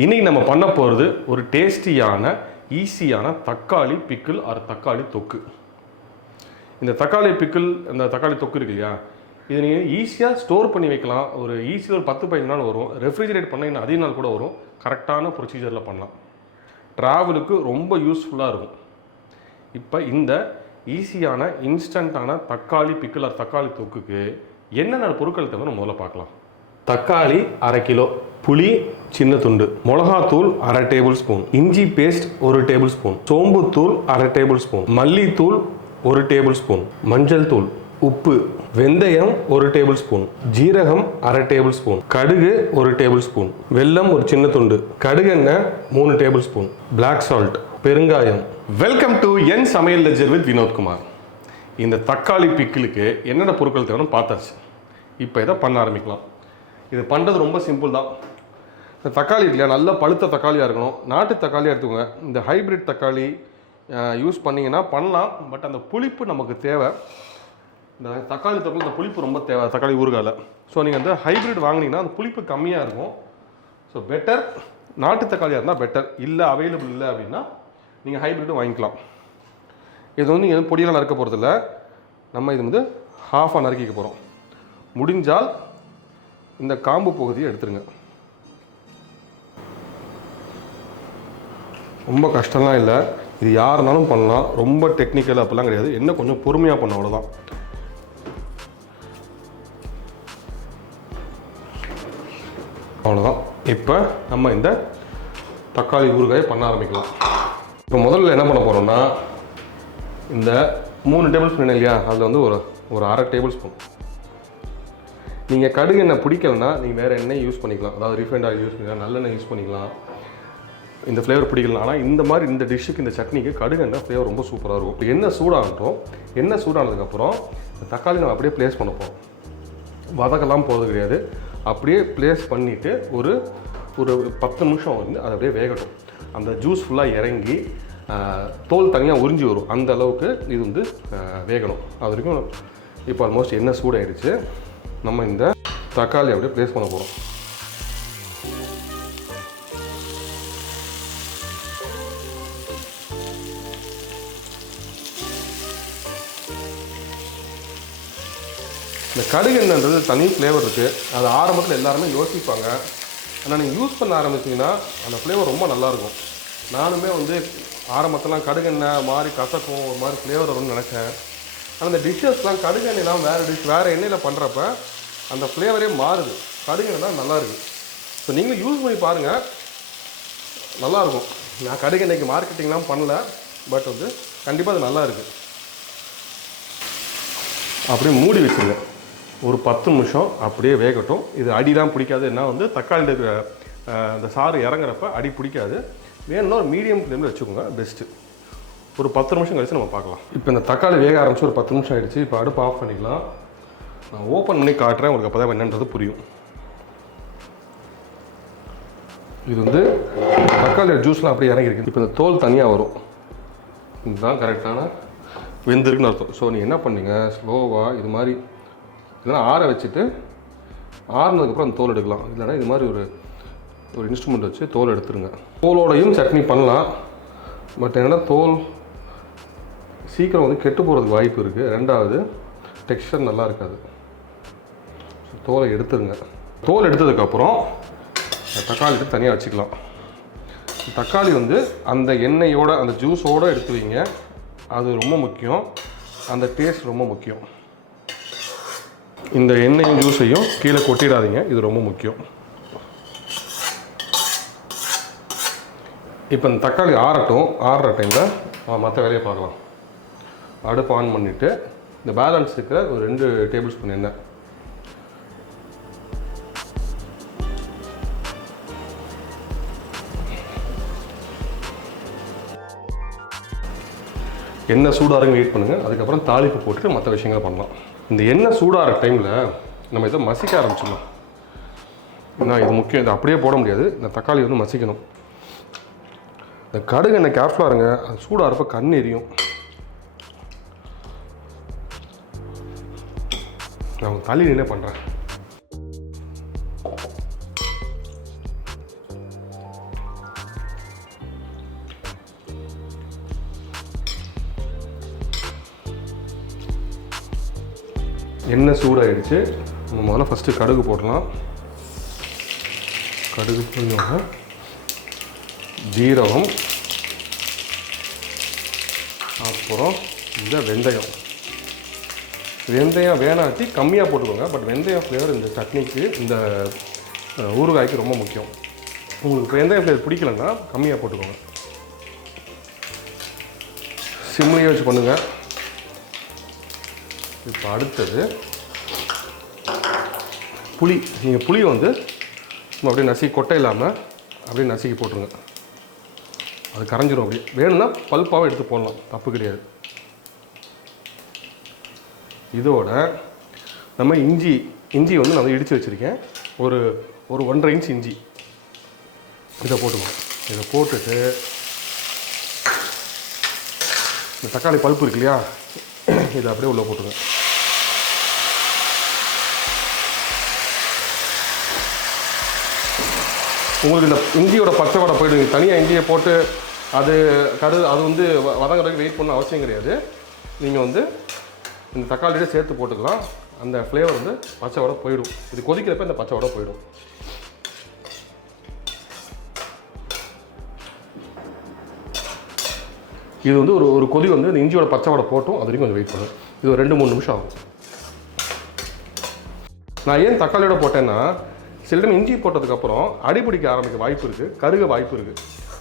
இன்னைக்கு நம்ம பண்ண போகிறது ஒரு டேஸ்டியான ஈஸியான தக்காளி பிக்கிள் ஆர் தக்காளி தொக்கு. இந்த தக்காளி பிக்கிள் இந்த தக்காளி தொக்கு இருக்கு இல்லையா, இது நீங்கள் ஈஸியாக ஸ்டோர் பண்ணி வைக்கலாம். ஒரு ஈஸியாக ஒரு 10-15 நாள் வரும். ரெஃப்ரிஜரேட் பண்ணிங்கன்னா அதிக நாள் கூட வரும். கரெக்டான ப்ரொசீஜரில் பண்ணலாம். ட்ராவலுக்கு ரொம்ப யூஸ்ஃபுல்லாக இருக்கும். இப்போ இந்த ஈஸியான இன்ஸ்டண்ட்டான தக்காளி பிக்கிள் ஆர் தக்காளி தொக்குக்கு என்னென்ன பொருட்கள் தேவை முதல்ல பார்க்கலாம். தக்காளி 1/2 கிலோ, புளி சின்ன துண்டு, மிளகாத்தூள் 1/2 டேபிள் ஸ்பூன், இஞ்சி பேஸ்ட் 1 டேபிள் ஸ்பூன், சோம்புத்தூள் 1/2 டேபிள் ஸ்பூன், மல்லித்தூள் 1 டேபிள் ஸ்பூன், மஞ்சள் தூள், உப்பு, வெந்தயம் 1 டேபிள் ஸ்பூன், ஜீரகம் 1/2 டேபிள் ஸ்பூன், கடுகு 1 டேபிள் ஸ்பூன், வெல்லம் ஒரு சின்ன துண்டு, கடுகெண்ணெய் 3 டேபிள் ஸ்பூன், பிளாக் சால்ட், பெருங்காயம். வெல்கம் டு என் சமையல் லெஜர் வித் வினோத்குமார். இந்த தக்காளி பிக்கிளுக்கு என்னென்ன பொருட்கள் தேவைன்னு பார்த்தாச்சு. இப்போ இதை பண்ண ஆரம்பிக்கலாம். இது பண்ணுறது ரொம்ப சிம்பிள் தான். இந்த தக்காளி இல்லையா, நல்ல பழுத்த தக்காளியாக இருக்கணும். நாட்டு தக்காளியாக எடுத்துக்கோங்க. இந்த ஹைப்ரிட் தக்காளி யூஸ் பண்ணிங்கன்னா பண்ணலாம், பட் அந்த புளிப்பு நமக்கு தேவை. இந்த தக்காளி தொக்கில் இந்த புளிப்பு ரொம்ப தேவை தக்காளி ஊறுகாயில். ஸோ நீங்கள் அந்த ஹைப்ரிட் வாங்கினீங்கன்னா அந்த புளிப்பு கம்மியாக இருக்கும். ஸோ பெட்டர் நாட்டு தக்காளியாக இருந்தால் பெட்டர். இல்லை அவைலபிள் இல்லை அப்படின்னா நீங்கள் ஹைப்ரிட்டும் வாங்கிக்கலாம். இது வந்து எதுவும் பொடியெல்லாம் நறுக்க போகிறதில்ல. நம்ம இது வந்து ஹாஃபாக நறுக்கிக்க போகிறோம். முடிஞ்சால் இந்த காம்பு பகுதியை எடுத்துருங்க. ரொம்ப கஷ்டம்லாம் இல்லை, இது யாருனாலும் பண்ணலாம். ரொம்ப டெக்னிக்கல் அப்படிலாம் கிடையாது. என்ன கொஞ்சம் பொறுமையாக பண்ண அவ்வளோதான். அவ்வளோதான். இப்போ நம்ம இந்த தக்காளி ஊறுகாயை பண்ண ஆரம்பிக்கலாம். இப்போ முதல்ல என்ன பண்ண போகிறோம்னா, இந்த 3 டேபிள் ஸ்பூன் இல்லையா, அதில் வந்து ஒரு 1/2 டேபிள் ஸ்பூன். நீங்கள் கடுகு எண்ணெய் பிடிக்கலன்னா நீங்கள் வேறு எண்ணெய் யூஸ் பண்ணிக்கலாம். அதாவது ரீஃபைண்ட் ஆயில் யூஸ் பண்ணிக்கலாம், நல்லெண்ணெய் யூஸ் பண்ணிக்கலாம். இந்த ஃப்ளேவர் பிடிக்கலாம். ஆனால் இந்த மாதிரி இந்த டிஷ்ஷுக்கு இந்த சட்னிக்கு கடுகு எண்ணெய் ஃப்ளேவர் ரொம்ப சூப்பராக இருக்கும். இப்போ எண்ணெய் சூடாகட்டும். எண்ணெய் சூடானதுக்கப்புறம் இந்த தக்காளி நம்ம அப்படியே ப்ளேஸ் பண்ண போகிறோம். வதக்கெல்லாம் போகிறது கிடையாது. அப்படியே ப்ளேஸ் பண்ணிவிட்டு ஒரு 10 நிமிஷம் வந்து அது அப்படியே வேகட்டும். அந்த ஜூஸ் ஃபுல்லாக இறங்கி தோல் தனியாக உறிஞ்சி வரும். அந்த அளவுக்கு இது வந்து வேகணும். அது வரைக்கும் இப்போ ஆல்மோஸ்ட் எண்ணெய் சூடாகிடுச்சு. நம்ம இந்த தக்காளி அப்படியே ப்ளேஸ் பண்ண போகிறோம். இந்த கடுகு எண்ணெய்ன்றது தனி ஃப்ளேவர் இருக்குது. அது ஆரம்பத்தில் எல்லாருமே யோசிப்பாங்க. ஆனால் நீங்கள் யூஸ் பண்ண ஆரம்பிச்சிங்கன்னா அந்த ஃப்ளேவர் ரொம்ப நல்லாயிருக்கும். நானுமே வந்து ஆரம்பத்திலாம் கடுகு எண்ணெய் மாதிரி கசக்கும், ஒரு மாதிரி ஃப்ளேவர் வரும்னு நினச்சேன். ஆனால் இந்த டிஷ்ஷஸ்லாம் கடுகு எண்ணெய்லாம் வேறு எண்ணெயில் பண்ணுறப்ப அந்த ஃப்ளேவரே மாறுது. கடுகு எண்ணெய் தான் நல்லாயிருக்கு. ஸோ நீங்களும் யூஸ் பண்ணி பாருங்கள், நல்லாயிருக்கும். நான் கடுகு எண்ணெய்க்கு மார்க்கெட்டிங்லாம் பண்ணல, பட் வந்து கண்டிப்பாக அது நல்லா இருக்குது. அப்படியே மூடி வச்சுருங்க. ஒரு 10 நிமிஷம் அப்படியே வேகட்டும். இது அடிலாம் பிடிக்காது. ஏன்னா வந்து தக்காளி இந்த சாறு இறங்குறப்ப அடி பிடிக்காது. வேணும்னா ஒரு மீடியம் ஃப்ளேமில் வச்சுக்கோங்க, பெஸ்ட்டு. ஒரு 10 நிமிஷம் கழிச்சு நம்ம பார்க்கலாம். இப்போ இந்த தக்காளி வேக ஆரம்பிச்சு ஒரு 10 நிமிஷம் ஆகிடுச்சு. இப்போ அடுப்பு ஆஃப் பண்ணிக்கலாம். நான் ஓப்பன் பண்ணி காட்டுறேன், உங்களுக்கு அப்போ தான் என்னன்றது புரியும். இது வந்து தக்காளி ஜூஸ்லாம் அப்படியே இறங்கிருக்கு. இப்போ இந்த தோல் தனியாக வரும். இதுதான் கரெக்டான வெந்திருக்குன்னு அர்த்தம். ஸோ நீங்கள் என்ன பண்ணுங்க, ஸ்லோவாக இது மாதிரி இல்லைனா ஆற வச்சுட்டு ஆறுனதுக்கப்புறம் அந்த தோல் எடுக்கலாம். இல்லைனா இது மாதிரி ஒரு இன்ஸ்ட்ருமெண்ட் வச்சு தோல் எடுத்துருங்க. தோலோடையும் சட்னி பண்ணலாம், பட் என்னென்னா தோல் சீக்கிரம் வந்து கெட்டு போகிறதுக்கு வாய்ப்பு இருக்குது. ரெண்டாவது டெக்ஸ்சர் நல்லா இருக்காது. தோலை எடுத்துருங்க. தோல் எடுத்ததுக்கப்புறம் தக்காளி எடுத்து தனியாக வச்சுக்கலாம். தக்காளி வந்து அந்த எண்ணெயோட அந்த ஜூஸோடு எடுத்து வைங்க. அது ரொம்ப முக்கியம். அந்த டேஸ்ட் ரொம்ப முக்கியம். இந்த எண்ணெயும் ஜூஸையும் கீழே கொட்டிடாதீங்க, இது ரொம்ப முக்கியம். இப்போ இந்த தக்காளி ஆறட்டும். ஆறுற டைமில் மற்ற வேலையை பார்க்கலாம். அடுப்பு ஆன் பண்ணிவிட்டு இந்த பேலன்ஸ் இருக்கிற ஒரு 2 டேபிள் ஸ்பூன் எண்ணெய், எண்ணெய் சூடாக வெயிட் பண்ணுங்கள். அதுக்கப்புறம் தாளிப்பு போட்டுட்டு மற்ற விஷயங்களை பண்ணலாம். இந்த எண்ணெய் சூடாகிற டைமில் நம்ம இதை மசிக்க ஆரம்பிச்சிடலாம். ஏன்னா இது முக்கியம். இதை அப்படியே போட முடியாது. இந்த தக்காளி வந்து மசிக்கணும். இந்த கடுகு எண்ணெய் கேர்ஃபுல்லாக இருங்க. அது சூடாகிறப்ப கண் எரியும். நான் தள்ளி நின்று பண்ணுறேன். எண்ணெய் சூடாகிடுச்சு. நம்ம முதல்ல ஃபஸ்ட்டு கடுகு போடலாம். கடுகு போடுவாங்க, ஜீரகம், அப்புறம் இந்த வெந்தயம். வெந்தயம் வேணாட்டி கம்மியாக போட்டுக்கோங்க. பட் வெந்தயம் ஃப்ளேவர் இந்த சட்னிக்கு, இந்த ஊறுகாய்க்கு ரொம்ப முக்கியம். உங்களுக்கு வெந்தயம் ஃப்ளேவர் பிடிக்கலன்னா கம்மியாக போட்டுக்கோங்க. சிம்லேயே வச்சு பண்ணுங்கள். இப்போ அடுத்தது புளி. நீங்கள் புளி வந்து அப்படியே நசுக்கி, கொட்டை இல்லாமல் அப்படியே நசுக்கி போட்டுருங்க. அது கரைஞ்சிரும். அப்படியே வேணும்னா பல்ப்பாக எடுத்து போடலாம், தப்பு கிடையாது. இதோட நம்ம இஞ்சி வந்து நான் இடித்து வச்சுருக்கேன். ஒரு 1.5 இன்ச் இஞ்சி இதை போட்டுக்கோங்க. இதை போட்டுட்டு இந்த தக்காளி பல்ப்பு இருக்கு இல்லையா, இதை அப்படியே உள்ளே போட்டுருங்க. உங்களுக்கு இந்த இஞ்சியோட பச்சை வடை போய்டுங்க. தனியாக இஞ்சியை போட்டு அது வந்து வதங்கிறதுக்கு வெயிட் பண்ண அவசியம் கிடையாது. நீங்கள் வந்து இந்த தக்காளியோட சேர்த்து போட்டுக்கலாம். அந்த ஃப்ளேவர் வந்து பச்சை வடை போயிடும். இது கொதிக்கிறப்ப இந்த பச்சை வடை போயிடும். இது வந்து ஒரு கொதி வந்து இந்த இஞ்சியோட பச்சை வடை போட்டும் அது வரைக்கும் கொஞ்சம் வெயிட் பண்ணும். இது ஒரு 2-3 நிமிஷம் ஆகும். நான் ஏன் தக்காளியோட போட்டேன்னா, சில டைம் இஞ்சி போட்டதுக்கப்புறம் அடிப்பிடிக்க ஆரம்பிக்க வாய்ப்பு இருக்குது, கருக வாய்ப்பு இருக்குது.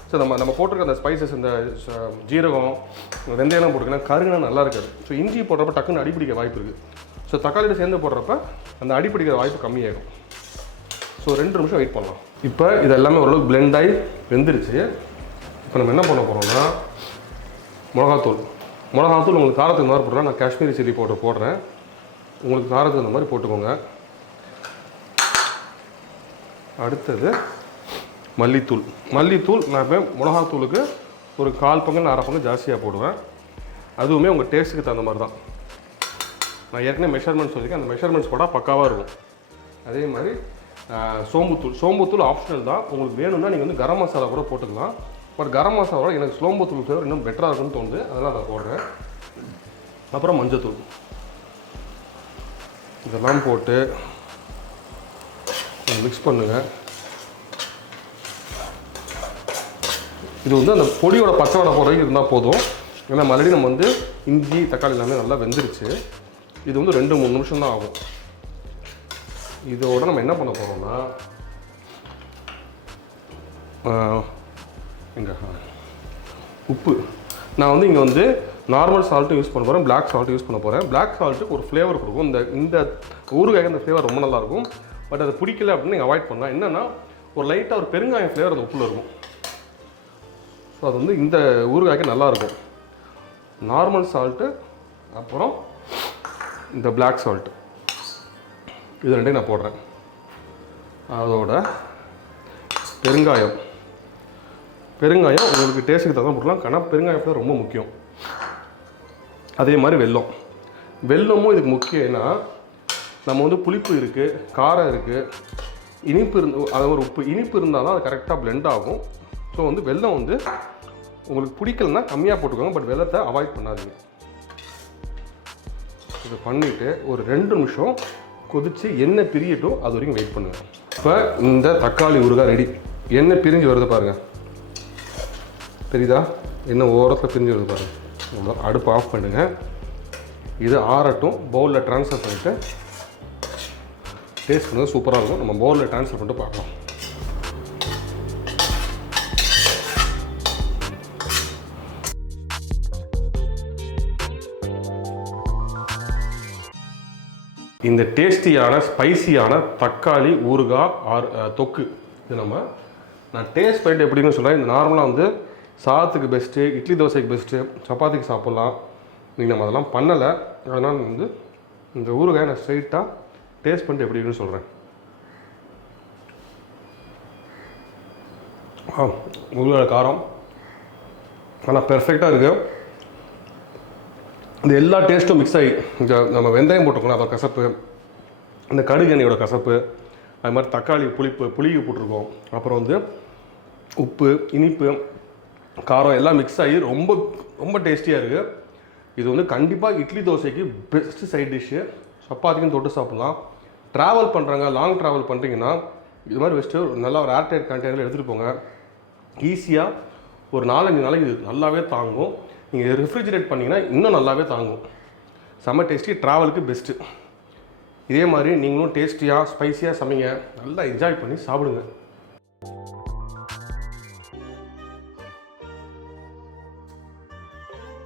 ஸோ நம்ம போட்டிருக்க அந்த ஸ்பைசஸ், இந்த ஜீரகம், வெந்தயம்லாம் போட்டுக்கலாம், கருகுனா நல்லா இருக்காது. ஸோ இஞ்சி போடுறப்ப டக்குன்னு அடிப்பிடிக்க வாய்ப்பு இருக்குது. ஸோ தக்காளியோட சேர்ந்து போடுறப்ப அந்த அடிப்பிடிக்கிற வாய்ப்பு கம்மியாகும். ஸோ 2 நிமிஷம் வெயிட் பண்ணலாம். இப்போ இது எல்லாமே ஓரளவுக்கு பிளெண்ட் ஆகி வெந்துருச்சு. இப்போ நம்ம என்ன பண்ண போகிறோம்னா, மிளகாத்தூள் உங்களுக்கு காரத்துக்கு இந்த மாதிரி போடுறேன். நான் காஷ்மீரி சில்லி பவுடர் போடுறேன். உங்களுக்கு காரத்துக்கு இந்த மாதிரி போட்டுக்கோங்க. அடுத்தது மல்லித்தூள் நான் இப்போ மிளகாத்தூளுக்கு ஒரு 1/4 பங்கு 1/2 பங்கு ஜாஸ்தியாக போடுவேன். அதுவுமே உங்கள் டேஸ்ட்டுக்கு தகுந்த மாதிரி தான். நான் ஏற்கனவே மெஷர்மெண்ட்ஸ் சொல்லியிருக்கேன். அந்த மெஷர்மெண்ட்ஸ் போட்டால் பக்காவாக இருக்கும். அதே மாதிரி சோம்புத்தூள் ஆப்ஷனல் தான். உங்களுக்கு வேணும்னா நீங்கள் வந்து கரம் மசாலா கூட போட்டுக்கலாம். பட் கரம் மசாலாவோட எனக்கு சோம்புத்தூள் ஃப்ளேவர் இன்னும் பெட்டராக இருக்குன்னு தோணுது, அதெல்லாம் நான் போடுறேன். அப்புறம் மஞ்சத்தூள் இதெல்லாம் போட்டு மிக்ஸ் பண்ணுங்கள். இது வந்து அந்த பொடியோட பச்சை வடை போடுற வரைக்கும் இருந்தால் போதும். ஏன்னா மறுபடியும் நம்ம வந்து இஞ்சி தக்காளி எல்லாமே நல்லா வெந்துருச்சு. இது வந்து 2-3 நிமிஷம் தான் ஆகும். இதோட நம்ம என்ன பண்ண போகிறோம்னா, உப்பு. நான் வந்து இங்கே வந்து நார்மல் சால்ட்டும் யூஸ் பண்ண போகிறேன், பிளாக் சால்ட்டும் யூஸ் பண்ண போகிறேன். பிளாக் சால்ட்டுக்கு ஒரு ஃப்ளேவர் கொடுக்கும். இந்த ஊறுகாய்க்கு அந்த ஃப்ளேவர் ரொம்ப நல்லாயிருக்கும். பட் அது பிடிக்கல அப்படின்னு நீங்கள் அவாய்ட் பண்ணலாம். என்னென்னா, ஒரு லைட்டாக ஒரு பெருங்காயம் ஃப்ளேவர் அந்த உப்பில் இருக்கும். ஸோ அது வந்து இந்த ஊறுகாய்க்கு நல்லாயிருக்கும். நார்மல் சால்ட்டு, அப்புறம் இந்த பிளாக் சால்ட்டு, இது ரெண்டையும் நான் போடுறேன். அதோட பெருங்காயம் உங்களுக்கு டேஸ்ட்டுக்கு தகுந்த போடலாம். ஆனால் பெருங்காயம் ஃப்ளேவர் ரொம்ப முக்கியம். அதே மாதிரி வெல்லமும் இதுக்கு முக்கியம். ஏன்னா நம்ம வந்து புளிப்பு இருக்குது, காரம் இருக்குது, இனிப்பு அது ஒரு இனிப்பு இருந்தால் தான் அது கரெக்டாக பிளெண்ட் ஆகும். ஸோ வந்து வெல்லம் வந்து உங்களுக்கு பிடிக்கலன்னா கம்மியாக போட்டுக்கோங்க. பட் வெல்லத்தை அவாய்ட் பண்ணாதீங்க. இதை பண்ணிவிட்டு ஒரு 2 நிமிஷம் கொதித்து எண்ணெய் பிரியட்டும், அது வரைக்கும் வெயிட் பண்ணுங்கள். இப்போ இந்த தக்காளி ஊறுகாய் ரெடி. எண்ணெய் பிரிஞ்சு வருது பாருங்கள், தெரியுதா? எண்ணெய் ஓரத்தில் பிரிஞ்சு வருது பாருங்கள். அவ்வளோ. அடுப்பு ஆஃப் பண்ணுங்கள். இது ஆறட்டும். பவுலில் ட்ரான்ஸ்ஃபர் பண்ணிவிட்டு டேஸ்ட் பண்ணுறது சூப்பராக இருக்கும். நம்ம பவுலில் ட்ரான்ஸ்ஃபர் பண்ணிட்டு பார்க்கலாம். இந்த டேஸ்டியான ஸ்பைசியான தக்காளி ஊறுகாய் தொக்கு இது நான் டேஸ்ட் பண்ணிட்டு எப்படின்னு சொல்கிறேன். இந்த நார்மலாக வந்து சாதத்துக்கு பெஸ்ட்டு, இட்லி தோசைக்கு பெஸ்ட்டு, சப்பாத்திக்கு சாப்பிட்லாம். நீங்கள் நம்ம அதெல்லாம் பண்ணலை. அதனால் வந்து இந்த ஊறுகாயை நான் ஸ்ட்ரைட்டாக டேஸ்ட் பண்ணிட்டு எப்படி இருக்குன்னு சொல்கிறேன். ஊறுகாய் காரம் ஆனால் பெர்ஃபெக்டாக இருக்குது. இந்த எல்லா டேஸ்ட்டும் மிக்ஸ் ஆகி, இந்த நம்ம வெந்தயம் போட்டிருக்கோம், அதோட கசப்பு, இந்த கடுகு எண்ணெயோட கசப்பு, அது மாதிரி தக்காளி புளிக்கு போட்டிருக்கோம், அப்புறம் வந்து உப்பு, இனிப்பு, காரம் எல்லாம் மிக்ஸ் ஆகி ரொம்ப ரொம்ப டேஸ்டியாக இருக்குது. இது வந்து கண்டிப்பாக இட்லி தோசைக்கு பெஸ்ட்டு சைட் டிஷ்ஷு. ஸோ சப்பாத்திக்கும் தொட்டு சாப்பிட்லாம். ட்ராவல் பண்ணுறாங்க, லாங் ட்ராவல் பண்ணுறீங்கன்னா இது மாதிரி வச்சுட்டு நல்லா ஒரு ஏர்டைட் கண்டெய்னரில் எடுத்துகிட்டு போங்க. ஈஸியாக ஒரு 4-5 நாளைக்கு இது நல்லாவே தாங்கும். நீங்கள் ரெஃப்ரிஜிரேட் பண்ணிங்கன்னா இன்னும் நல்லாவே தாங்கும். செம்ம டேஸ்டி, ட்ராவலுக்கு பெஸ்ட்டு. இதே மாதிரி நீங்களும் டேஸ்டியாக ஸ்பைஸியாக சமைங்க, நல்லா என்ஜாய் பண்ணி சாப்பிடுங்க.